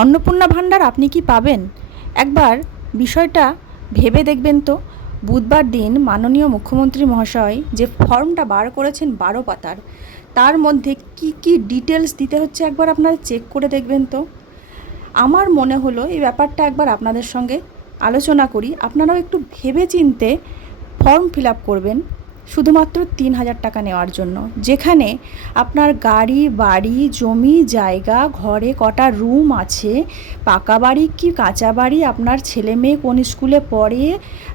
অন্নপূর্ণা ভাণ্ডার আপনি কি পাবেন? একবার বিষয়টা ভেবে দেখবেন তো। বুধবার দিন মাননীয় মুখ্যমন্ত্রী মহাশয় যে ফর্মটা বার করেছেন 12 পাতার, তার মধ্যে কি কি ডিটেলস দিতে হচ্ছে একবার আপনারা চেক করে দেখবেন তো। আমার মনে হলো এই ব্যাপারটা একবার আপনাদের সঙ্গে আলোচনা করি। আপনারাও একটু ভেবে চিনতে ফর্ম ফিল আপ করবেন শুধুমাত্র 3,000 টাকা নেওয়ার জন্য, যেখানে আপনার গাড়ি, বাড়ি, জমি জায়গা, ঘরে কটা রুম আছে, পাকা বাড়ি কি কাঁচা বাড়ি, আপনার ছেলে মেয়ে কোন স্কুলে পড়ে,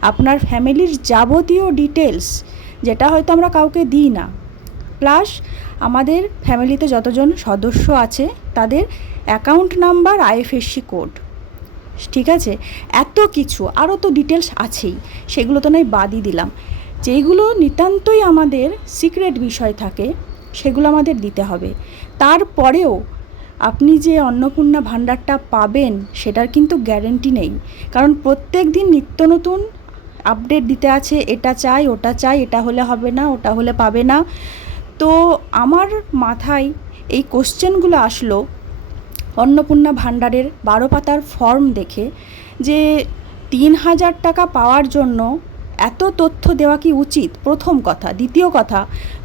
আপনার ফ্যামিলির যাবতীয় ডিটেলস, যেটা হয়তো আমরা কাউকে দিই না, প্লাস আমাদের ফ্যামিলিতে যতজন সদস্য আছে তাদের অ্যাকাউন্ট নাম্বার, আইএফএসসি কোড, ঠিক আছে? এত কিছু আরও তো ডিটেলস আছেই, সেগুলো তো নয় বাদই দিলাম। যেইগুলো নিতান্তই আমাদের সিক্রেট বিষয় থাকে সেগুলো আমাদের দিতে হবে। তারপরেও আপনি যে অন্নপূর্ণা ভাণ্ডারটা পাবেন সেটার কিন্তু গ্যারেন্টি নেই, কারণ প্রত্যেক দিন নিত্য নতুন আপডেট দিতে আছে, এটা চাই ওটা চাই, এটা হলে হবে না, ওটা হলে পাবে না। তো আমার মাথায় এই কোশ্চেনগুলো আসলো অন্নপূর্ণা ভাণ্ডারের 12 পাতার ফর্ম দেখে, যে 3,000 টাকা পাওয়ার জন্য এত তথ্য দেওয়া কি উচিত? প্রথম কথা। দ্বিতীয় কথা,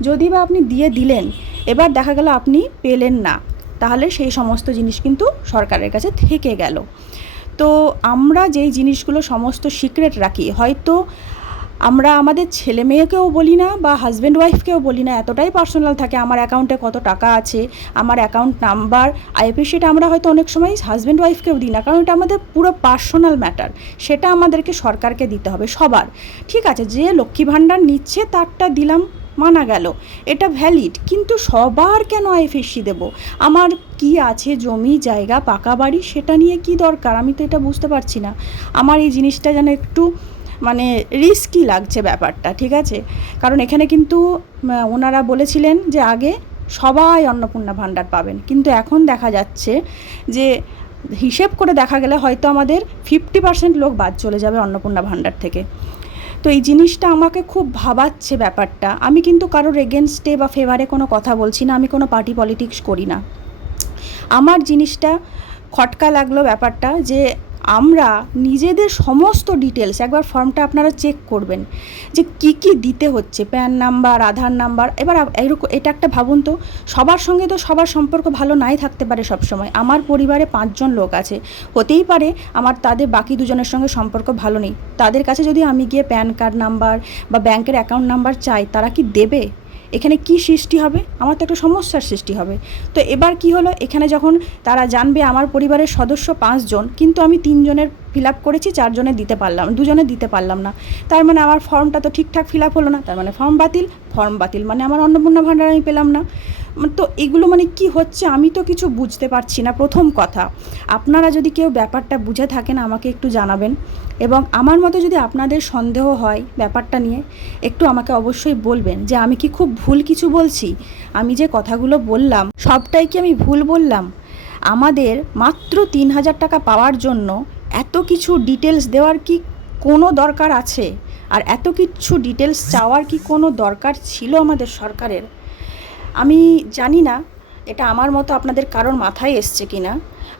যদি বা আপনি দিয়ে দিলেন, এবার দেখা গেল আপনি পেলেন না, তাহলে সেই সমস্ত জিনিস কিন্তু সরকারের কাছে থেকে গেল। তো আমরা যেই জিনিসগুলো সমস্ত সিক্রেট রাখি, হয়তো আমরা আমাদের ছেলে মেয়েকেও বলি না বা হাজব্যান্ড ওয়াইফকেও বলি না, এতটাই পার্সোনাল থাকে। আমার অ্যাকাউন্টে কত টাকা আছে, আমার অ্যাকাউন্ট নাম্বার, আইএফএসসিটা আমরা হয়তো অনেক সময় হাজব্যান্ড ওয়াইফকেও দিই না, কারণ এটা আমাদের পুরো পার্সোনাল ম্যাটার। সেটা আমাদেরকে সরকারকে দিতে হবে সবার। ঠিক আছে, যে লক্ষ্মী ভাণ্ডার নিচ্ছে তারটা দিলাম, মানা গেল, এটা ভ্যালিড, কিন্তু সবার কেন আইএফএসসি দেব? আমার কি আছে, জমি জায়গা পাকা বাড়ি, সেটা নিয়ে কি দরকার? আমি তো এটা বুঝতে পারছি না। আমার এই জিনিসটা যেন একটু মানে রিস্কি লাগছে ব্যাপারটা, ঠিক আছে? কারণ এখানে কিন্তু ওনারা বলেছিলেন যে আগে সবাই অন্নপূর্ণা ভাণ্ডার পাবেন, কিন্তু এখন দেখা যাচ্ছে যে হিসেব করে দেখা গেলে হয়তো আমাদের 50% লোক বাদ চলে যাবে অন্নপূর্ণা ভাণ্ডার থেকে। তো এই জিনিসটা আমাকে খুব ভাবাচ্ছে ব্যাপারটা। আমি কিন্তু কারোর এগেনস্টে বা ফেভারে কোনো কথা বলছি না, আমি কোনো পার্টি পলিটিক্স করি না। আমার জিনিসটা খটকা লাগলো ব্যাপারটা, যে আমরা নিজেদের সমস্ত ডিটেলস একবার ফর্মটা আপনারা চেক করবেন যে কি কি দিতে হচ্ছে, প্যান নাম্বার, আধার নাম্বার। এবার এরকম এটা একটা ভাবুন তো, সবার সঙ্গে তো সবার সম্পর্ক ভালো নাই থাকতে পারে সব সময়। আমার পরিবারে 5 জন লোক আছে, হতেই পারে আমার তাদের বাকি 2 জনের সঙ্গে সম্পর্ক ভালো নেই। তাদের কাছে যদি আমি গিয়ে প্যান কার্ড নাম্বার বা ব্যাংকের অ্যাকাউন্ট নাম্বার চাই, তারা কি দেবে? এখানে কি সৃষ্টি হবে? আমার তো একটা সমস্যার সৃষ্টি হবে। তো এবার কি হলো, এখানে যখন তারা জানবে আমার পরিবারের সদস্য 5 জন, কিন্তু আমি 3 জনের ফিল আপ করেছি, 4 জনের দিতে পারলাম, 2 জনের দিতে পারলাম না, তার মানে আমার ফর্মটা তো ঠিকঠাক ফিল আপ হলো না, তার মানে ফর্ম বাতিল, মানে আমার অন্নপূর্ণা ভাণ্ডার আমি পেলাম না। তো এগুলো মানে কি হচ্ছে আমি তো কিছু বুঝতে পারছি না। প্রথম কথা, আপনারা যদি কেউ ব্যাপারটা বুঝে থাকেন আমাকে একটু জানাবেন, এবং আমার মতো যদি আপনাদের সন্দেহ হয় ব্যাপারটা নিয়ে, একটু আমাকে অবশ্যই বলবেন যে আমি কি খুব ভুল কিছু বলছি, আমি যে কথাগুলো বললাম সবটাই কি আমি ভুল বললাম? আমাদের মাত্র 3,000 টাকা পাওয়ার জন্য এত কিছু ডিটেলস দেওয়ার কি কোনো দরকার আছে? আর এত কিছু ডিটেলস চাওয়ার কি কোনো দরকার ছিল আমাদের সরকারের? আমি জানি না এটা আমার মতো আপনাদের কারোর মাথায় এসছে কি না।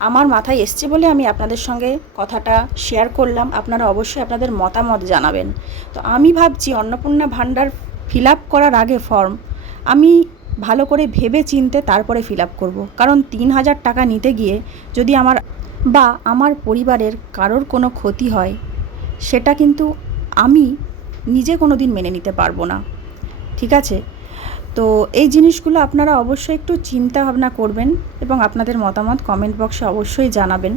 আমার মাথায় এসছে বলে আমি আপনাদের সঙ্গে কথাটা শেয়ার করলাম। আপনারা অবশ্যই আপনাদের মতামত জানাবেন। তো আমি ভাবছি অন্নপূর্ণা ভাণ্ডার ফিল আপ করার আগে ফর্ম আমি ভালো করে ভেবে চিনতে তারপরে ফিল আপ করবো, কারণ 3,000 টাকা নিতে গিয়ে যদি আমার পরিবারের কারোর কোনো ক্ষতি হয়, সেটা কিন্তু আমি নিজে কোনো দিন মেনে নিতে পারবো না, ঠিক আছে? তো এই জিনিসগুলো আপনারা অবশ্যই একটু চিন্তা ভাবনা করবেন এবং আপনাদের মতামত কমেন্ট বক্সে অবশ্যই জানাবেন।